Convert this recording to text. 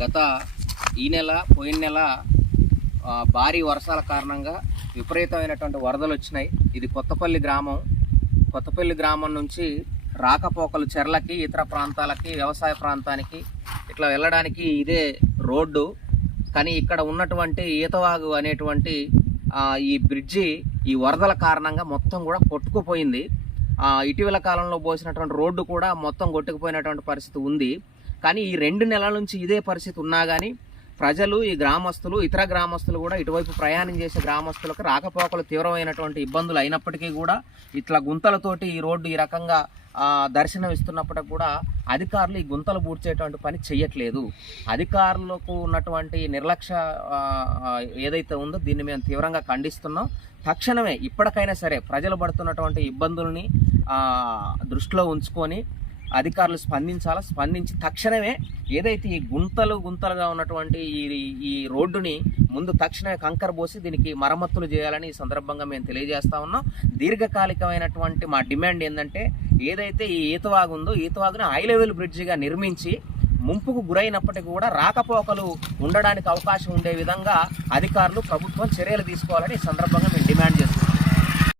గత ఈ నెల పోయిన నెల భారీ వర్షాల కారణంగా విపరీతమైనటువంటి వరదలు వచ్చినాయి. ఇది కొత్తపల్లి గ్రామం. కొత్తపల్లి గ్రామం నుంచి రాకపోకలు చెర్లకి, ఇతర ప్రాంతాలకి, వ్యవసాయ ప్రాంతానికి ఇట్లా వెళ్ళడానికి ఇదే రోడ్డు. కానీ ఇక్కడ ఉన్నటువంటి ఈతవాగు అనేటువంటి ఈ బ్రిడ్జి ఈ వరదల కారణంగా మొత్తం కూడా కొట్టుకుపోయింది. ఇటీవల కాలంలో పోసినటువంటి రోడ్డు కూడా మొత్తం కొట్టుకుపోయినటువంటి పరిస్థితి ఉంది. కానీ ఈ 2 నెలల నుంచి ఇదే పరిస్థితి ఉన్నా కానీ ప్రజలు, ఈ గ్రామస్తులు, ఇతర గ్రామస్తులు కూడా ఇటువైపు ప్రయాణం చేసే గ్రామస్తులకు రాకపోకలు తీవ్రమైనటువంటి ఇబ్బందులు అయినప్పటికీ కూడా ఇట్లా గుంతలతోటి ఈ రోడ్డు ఈ రకంగా దర్శనం ఇస్తున్నప్పటికీ కూడా అధికారులు ఈ గుంతలు పూడ్చేటువంటి పని చెయ్యట్లేదు. అధికారులకు ఉన్నటువంటి నిర్లక్ష్య ఏదైతే ఉందో దీన్ని మేము తీవ్రంగా ఖండిస్తున్నాం. తక్షణమే ఇప్పటికైనా సరే ప్రజలు పడుతున్నటువంటి ఇబ్బందుల్ని దృష్టిలో ఉంచుకొని అధికారులు స్పందించాలా. స్పందించి తక్షణమే ఏదైతే ఈ గుంతలుగా ఉన్నటువంటి ఈ రోడ్డుని ముందు తక్షణమే కంకర పోసి దీనికి మరమ్మతులు చేయాలని ఈ సందర్భంగా మేము తెలియజేస్తా ఉన్నాం. దీర్ఘకాలికమైనటువంటి మా డిమాండ్ ఏంటంటే ఏదైతే ఈ ఈతవాగు ఉందో ఈతవాగుని హై లెవెల్ బ్రిడ్జిగా నిర్మించి ముంపుకు గురైనప్పటికీ కూడా రాకపోకలు ఉండడానికి అవకాశం ఉండే విధంగా అధికారులు, ప్రభుత్వం చర్యలు తీసుకోవాలని ఈ సందర్భంగా మేము డిమాండ్ చేస్తున్నాం.